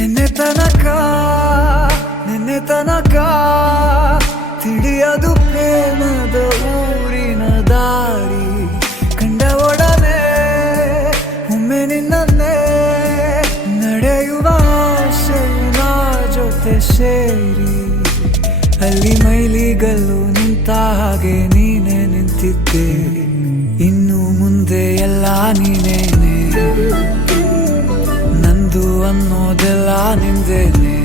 ನಿನ್ನೆ ತನಕ ನಿನ್ನೆ ತನಕ ತಿಳಿಯದು ಪ್ರೇಮದ ಊರಿನ ದಾರಿ ಕಂಡ ಒಡನೆ ಒಮ್ಮೆ ನಿನ್ನೇ ನಡೆಯುವ ಆಸೆಯ ಜೊತೆ ಸೇರಿ ಅಲ್ಲಿ ಮೈಲಿಗಲ್ಲು ನಿಂತ ಹಾಗೆ ನೀನೆ ನಿಂತಿದ್ದೆ ಇನ್ನು ಮುಂದೆ ಎಲ್ಲ ನೀನೇನೆ ನಂದು ಅನ್ನೋದೆಲ್ಲ ನಿಂದೇನೆ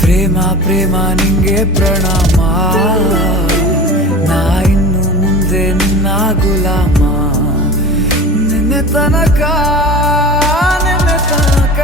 ಪ್ರೇಮ ಪ್ರೇಮ ನಿಂಗೆ ಪ್ರಣಾಮ ನಾ ಇನ್ನು ಮುಂದೆ ನಿನ್ನ ಗುಲಾಮ ನಿನ್ನೆ ತನಕ ನಿನ್ನೆ ತನಕ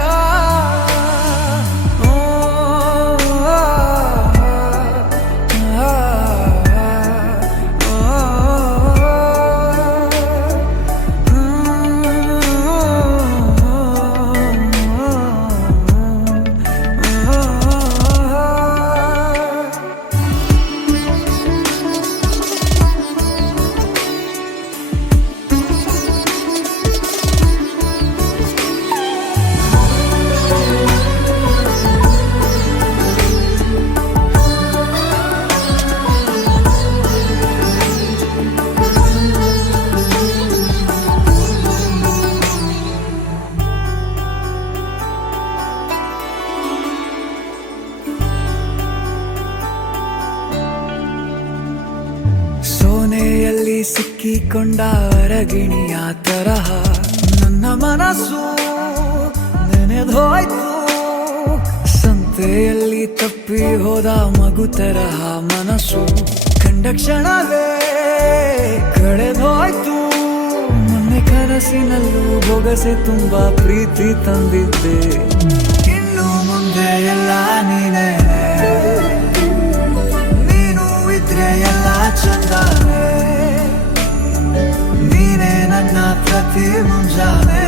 ಸೋನೆಯಲ್ಲಿ ಸಿಕ್ಕಿಕೊಂಡ ಅರಗಿಣಿಯ ತರಹ ನನ್ನ ಮನಸ್ಸು ನೆನೆದೋಯ್ತು ಸಂತೆಯಲ್ಲಿ ತಪ್ಪಿ ಹೋದ ಮಗು ತರಹ ಮನಸ್ಸು ಕಂಡ ಕ್ಷಣವೇ ಕಳೆದೋಯ್ತು ಮೊನ್ನೆ ಕನಸಿನಲ್ಲೂ ಬೊಗಸೆ ತುಂಬಾ ಪ್ರೀತಿ ತಂದಿದ್ದೆ ಇನ್ನು ಮುಂದೆ ಎಲ್ಲ ನೀನೇ ಎಲ್ಲ ಚಂದಾನೆ ನೀನೇ ನನ್ನ ಪ್ರತಿ ಮುಂಜಾನೆ